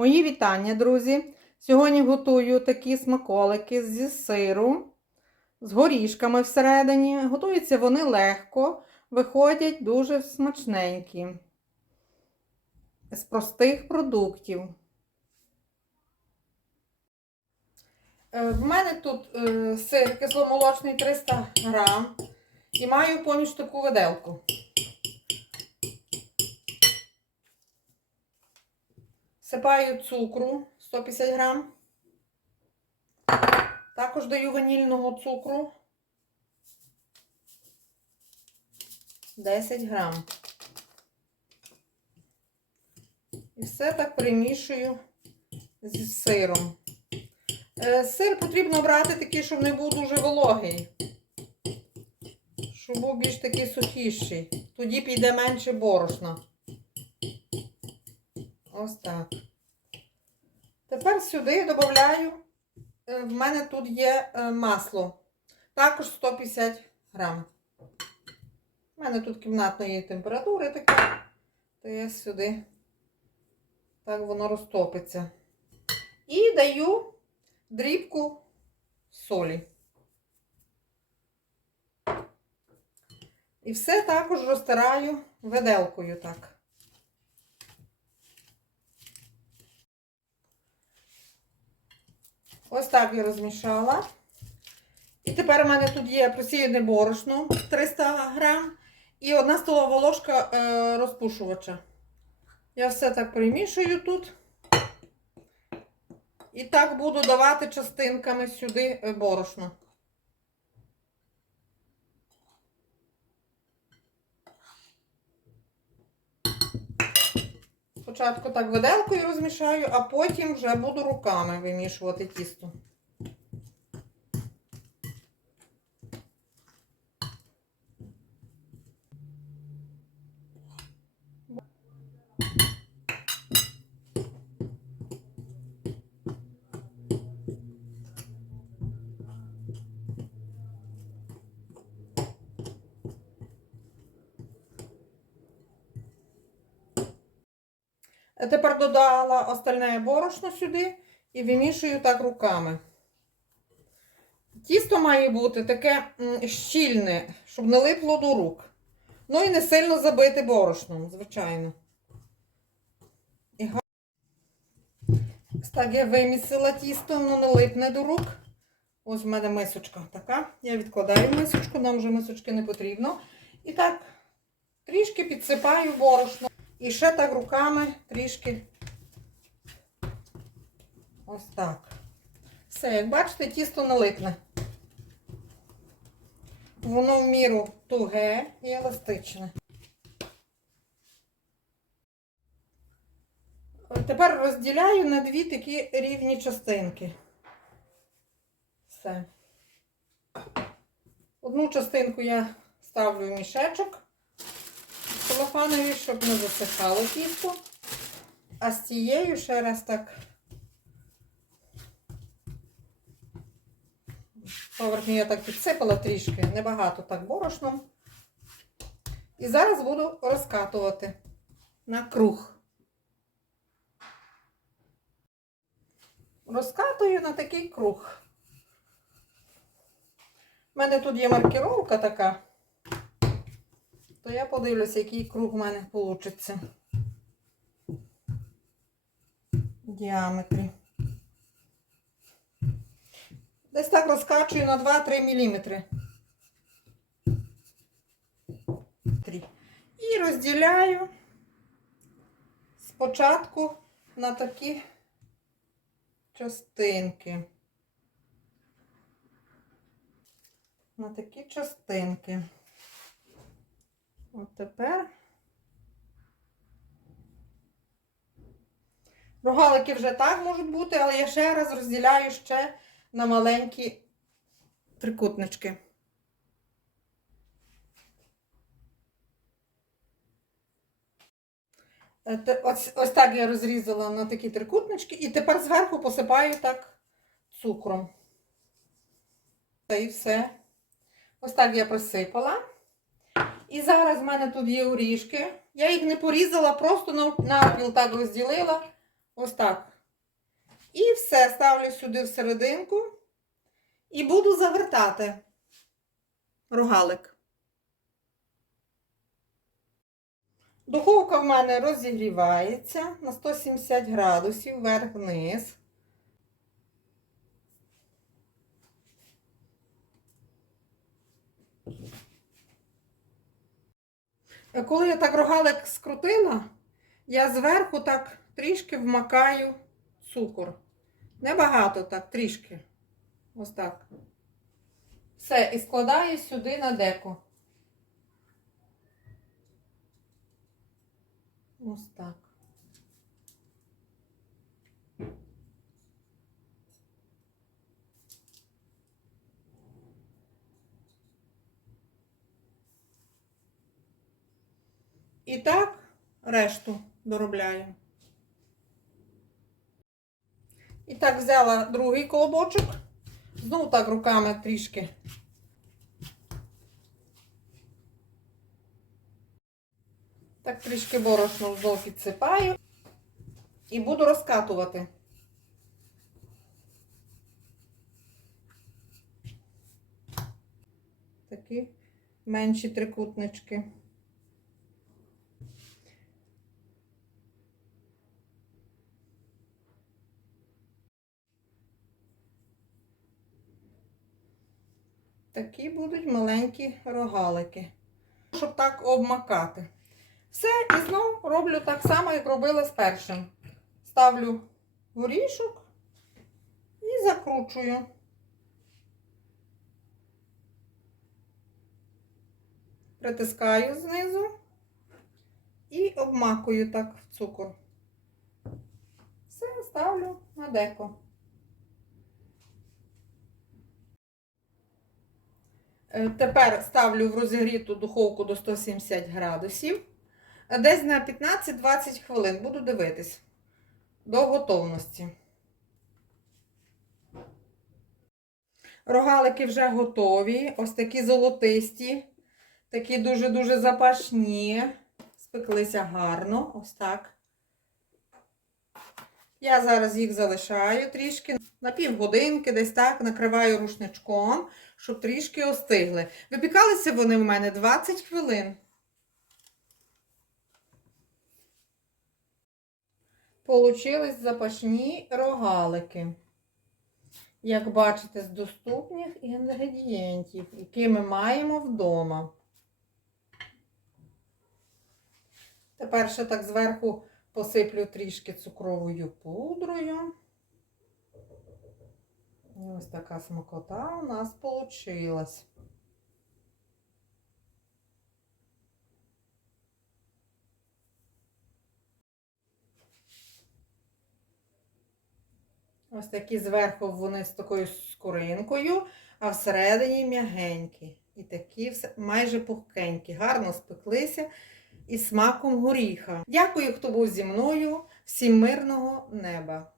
Мої вітання, друзі! Сьогодні готую такі смаколики зі сиру, з горішками всередині. Готуються вони легко, виходять дуже смачненькі. З простих продуктів. Е, В мене тут е, сир кисломолочний 300 грам і маю поміж таку виделку. Сипаю цукру 150 грам. Також даю ванільного цукру 10 грам. І все так перемішую зі сиром. Е, Сир потрібно брати такий, щоб не був дуже вологий. Щоб був більш такий сухіший. Тоді піде менше борошна. Ось так. Тепер сюди додаю, е, в мене тут є е, масло. Також 150 грам. У мене тут кімнатної температури таке, то я сюди так воно розтопиться. І даю дрібку солі. І все також розтираю виделкою так. Ось так я розмішала. І тепер у мене тут є просіяне борошно 300 грам і одна столова ложка е, розпушувача. Я все так перемішую тут. І так буду давати частинками сюди е, борошно. Спочатку так виделкою розмішаю, а потім вже буду руками вимішувати тісто. Тепер додала остальне борошно сюди і вимішую так руками. Тісто має бути таке щільне, щоб не липло до рук. Ну і не сильно забити борошном, звичайно. І так я вимісила тісто, воно не липне до рук. Ось в мене мисочка така. Я відкладаю мисочку, нам вже мисочки не потрібно. І так трішки підсипаю борошно. І ще так руками трішки. Ось так. Все, як бачите, тісто не липне. Воно в міру туге і еластичне. Тепер розділяю на дві такі рівні частинки. Все. Одну частинку я ставлю в мішечок целофанові, щоб не засихало тісто. А з цією ще раз так поверхню я так підсипала трішки, небагато так борошном. І зараз буду розкатувати на круг. Розкатую на такий круг. У мене тут є маркіровка така то я подивлюся, який круг в мене вийде. Діаметрі. Десь так розкачую на 2-3 мм. І розділяю спочатку на такі частинки. На такі частинки. От тепер. Рогалики вже так можуть бути, але я ще раз розділяю ще на маленькі трикутнички. Е, Ось, ось так я розрізала на такі трикутнички і тепер зверху посипаю так цукром. Та і все. Ось так я присипала. І зараз в мене тут є орішки. Я їх не порізала, просто навпіл так розділила. Ось так. І все ставлю сюди всерединку і буду завертати рогалик. Духовка в мене розігрівається на 170 градусів вверх-вниз. Коли я так рогалик скрутила, я зверху так трішки вмакаю цукор. Небагато так, трішки. Ось так. Все, і складаю сюди на деко. Ось так. І так решту доробляю. І так взяла другий колобочок. Знову так руками трішки. Так трішки борошно знову підсипаю і буду розкатувати. Такі менші трикутнички. Такі будуть маленькі рогалики, щоб так обмакати. Все, і знову роблю так само, як робила з першим. Ставлю горішок і закручую. Притискаю знизу і обмакую так в цукор. Все, ставлю на деко. Тепер ставлю в розігріту духовку до 170 градусів. Е, Десь на 15-20 хвилин буду дивитись до готовності. Рогалики вже готові. Ось такі золотисті, такі дуже-дуже запашні. Спеклися гарно, ось так. Я зараз їх залишаю трішки на півгодинки, десь так, накриваю рушничком, щоб трішки остигли. Випікалися вони в мене 20 хвилин. Получились запашні рогалики. Як бачите, з доступних інгредієнтів, які ми маємо вдома. Тепер ще так зверху посиплю трішки цукровою пудрою. І ось така смакота у нас получилась. Ось такі зверху вони з такою скоринкою, а всередині м'ягенькі. І такі майже пухкенькі, гарно спеклися і смаком горіха. Дякую, хто був зі мною. Всім мирного неба!